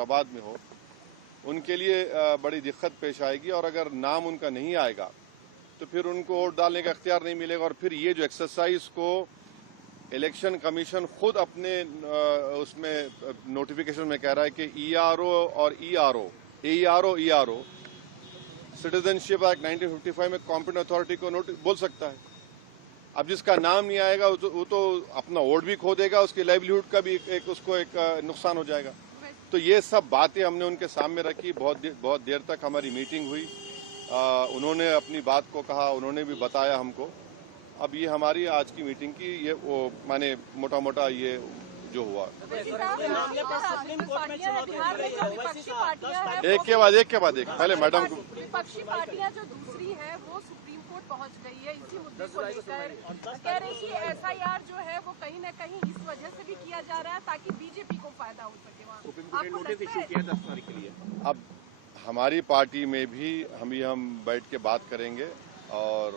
आबाद में हो, उनके लिए बड़ी दिक्कत पेश आएगी। और अगर नाम उनका नहीं आएगा तो फिर उनको वोट डालने का इख्तियार नहीं मिलेगा। और फिर ये जो एक्सरसाइज को इलेक्शन कमीशन खुद अपने उसमें नोटिफिकेशन में कह रहा है कि ईआरओ और ईआरओ सिटीजनशिप एक्ट 1955 में कॉम्पिटेंट अथॉरिटी को बोल सकता है। अब जिसका नाम नहीं आएगा वो तो अपना वोट भी खो देगा, उसकी लाइवलीहुड का भी उसको एक नुकसान हो जाएगा। तो ये सब बातें हमने उनके सामने रखी। बहुत देर तक हमारी मीटिंग हुई। उन्होंने अपनी बात को कहा, उन्होंने भी बताया हमको। अब ये हमारी आज की मीटिंग की ये वो माने मोटा मोटा ये जो हुआ। एक के बाद एक पहले मैडम को। विपक्षी पार्टियां जो दूसरी है वो सुप्रीम कोर्ट पहुंच गई है इसी मुद्दे को लेकर। कह रही कि एसआईआर जो है वो कहीं न कहीं इस वजह से भी किया जा रहा है ताकि बीजेपी को फायदा हो सके। वहाँ सुप्रीम कोर्ट ने नोटिस इशू किया 10 तारीख के लिए। अब हमारी पार्टी में भी हम बैठ के बात करेंगे और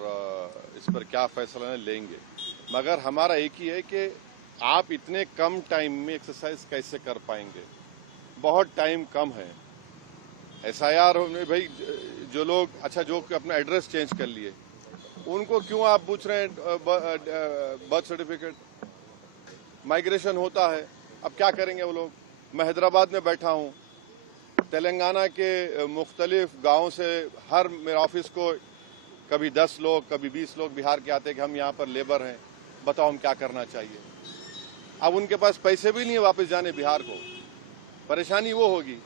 इस पर क्या फैसला लेंगे। मगर हमारा एक ही है कि आप इतने कम टाइम में एक्सरसाइज कैसे कर पाएंगे। बहुत टाइम कम है। एसआईआर में भाई जो लोग जो अपना एड्रेस चेंज कर लिए उनको क्यों आप पूछ रहे हैं बर्थ सर्टिफिकेट। माइग्रेशन होता है, अब क्या करेंगे वो लोग। मैं हैदराबाद में बैठा हूँ, तेलंगाना के मुख्तलिफ गाँव से हर मेरे ऑफिस को कभी 10 लोग कभी 20 लोग बिहार के आते हैं कि हम यहाँ पर लेबर हैं, बताओ हम क्या करना चाहिए। अब उनके पास पैसे भी नहीं है वापस जाने बिहार को। परेशानी वो होगी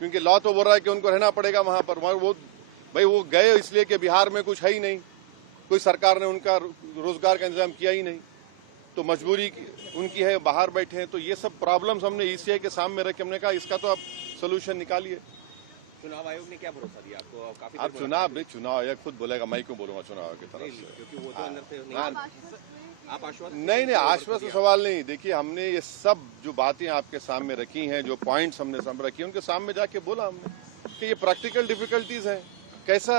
क्योंकि लॉ तो बोल रहा है कि उनको रहना पड़ेगा वहां पर। वो गए इसलिए कि बिहार में कुछ है ही नहीं, कोई सरकार ने उनका रोजगार का इंतजाम किया ही नहीं, तो मजबूरी उनकी है, बाहर बैठे हैं। तो ये सब प्रॉब्लम्स हमने ईसीआई के सामने रख के हमने कहा इसका तो आप सोल्यूशन निकालिए। चुनाव आयोग ने क्या भरोसा दिया आपको? काफी अब चुनाव आयोग खुद बोलेगा, मैं क्यों बोलूंगा चुनाव आयोग की तरफ से, क्योंकि वो तो अंदर से आप आश्वस्त नहीं आश्वस्त सवाल नहीं। देखिए हमने ये सब जो बातें आपके सामने रखी हैं, जो पॉइंट्स हमने सामने रखी हैं, उनके सामने जाके बोला हमने कि ये प्रैक्टिकल डिफिकल्टीज हैं। कैसा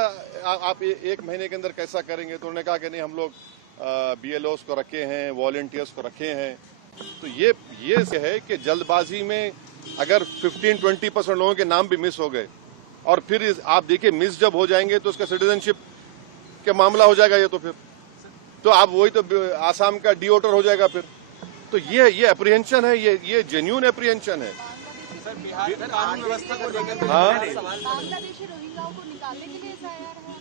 आप एक महीने के अंदर कैसा करेंगे। तो उन्होंने कहा कि नहीं हम लोग बीएलओस को रखे हैं, वॉलंटियर्स को रखे हैं। तो ये है कि जल्दबाजी में अगर 15-20% लोगों के नाम भी मिस हो गए और फिर आप देखिए मिस जब हो जाएंगे तो उसका सिटीजनशिप का मामला हो जाएगा। ये तो आप वही तो आसाम का डिओटर हो जाएगा फिर। तो ये अप्रीहेंशन है, ये जेन्युइन अप्रीहेंशन है। सर बिहार कानून व्यवस्था को लेकर बांग्लादेशी रोहिंग्याओं को निकालने के लिए एसआईआर है।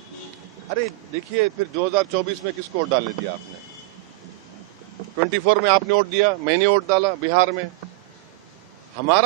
अरे देखिए फिर 2024 में किसको वोट डालने दिया आपने? 24 में आपने वोट दिया, मैंने वोट डाला बिहार में। हमारा